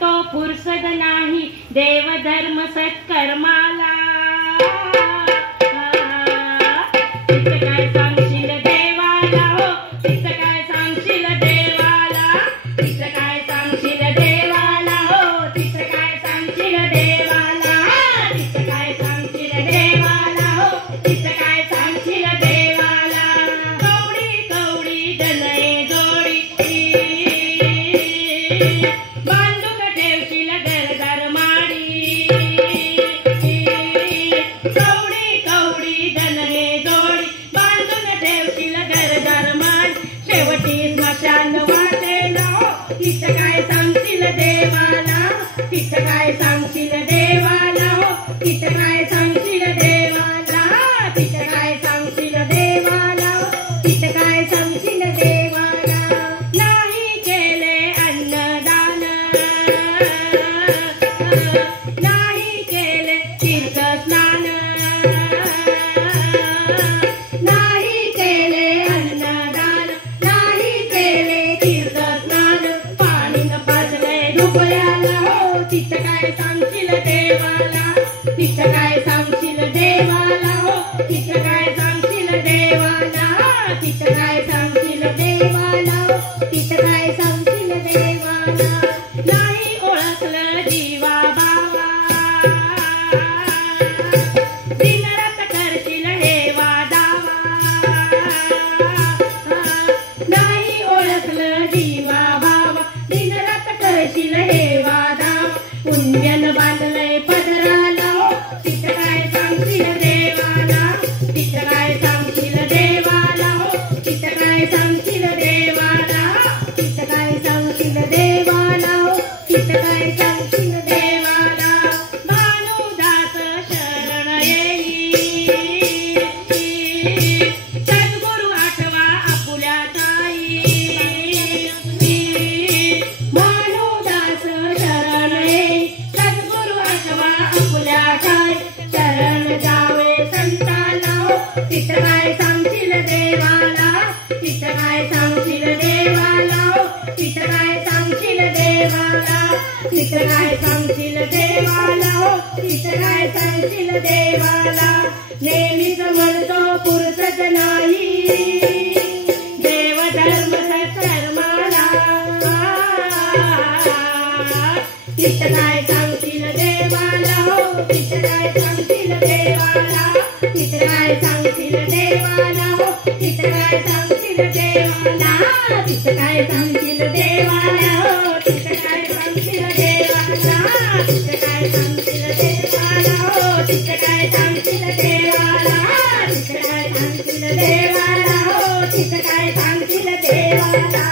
तो फुरसद नाही देव धर्म सत्कर्माला तिथं काय सांगशील देवाला हो तिथं काय सांगशील देवाला तिथं काय सांगशील देवाला हो तिथं काय सांगशील देवाला तिथं काय सांगशील देवाला हो तिथं काय सांगशील देवाला कवडी कवडी दलये जोडी बांधून ठेवशील घरदार माडी कवडी कवडी दलये जोडी बांधून ठेवशील घरदार माडी शेवटी स्मशान वाटेला हो तिथं काय सांगशील देवाला तिथं काय सांगशील देवाला हो तिथं काय सांगशील देवाला तिथं काय सांगशील देवाला हो तिथं काय सांगशील देवाला नाही केले अन्नदान नाही केले तीर्थस्नान नाही केले अन्नदान नाही केले तीर्थस्नान पाणी न पाजले डुबऱ्याला हो तिथं काय सांगशील देवाला तिथं काय सांगशील देवाला हो तिथं काय सांगशील देवाला तिथं काय सांगशील देवाला हो तिथं काय सांगशील देवाला नाही ओळखलं जीवा बावा दिनरात करशील हेवा दावा नाही ओळखलं जीवा बावा दिनरात करशील हेवा दावा पुण्यन बांधलंय पदराला हो तिथं काय सांगशील देवाला तिथं काय सांगशील देवाला हो तिथं काय सांगशील देवाला तिथं काय सांगशील देवाला हो तिथं काय सांगशील देवाला भानुदास शरण येई सद्गुरु आठवा आपुल्या ताई भानुदास शरण येई सद्गुरु आठवा आपुल्या ताई शरण जावे संताला हो तिथं काय सांगशील देवाला तिथं काय सांगशील देवाला हो तिथं काय सांगशील देवाला तिथं काय सांगशील देवाला हो तिथं काय सांगशील देवाला नेहमीच म्हणतो पुरसत नाही देव धर्म सत्कर्माला तिथं काय सांगशील देवाला हो तिथं काय सांगशील देवाला तिथं काय सांगशील देवाला हो तिथं काय सांगशील देवाला तिथं काय सांगशील देवाला हो तिथं काय सांगशील देवाला तिथं काय सांगशील देवाला हो तिथं काय सांगशील देवाला तिथं काय सांगशील देवाला हो तिथं काय सांगशील देवाला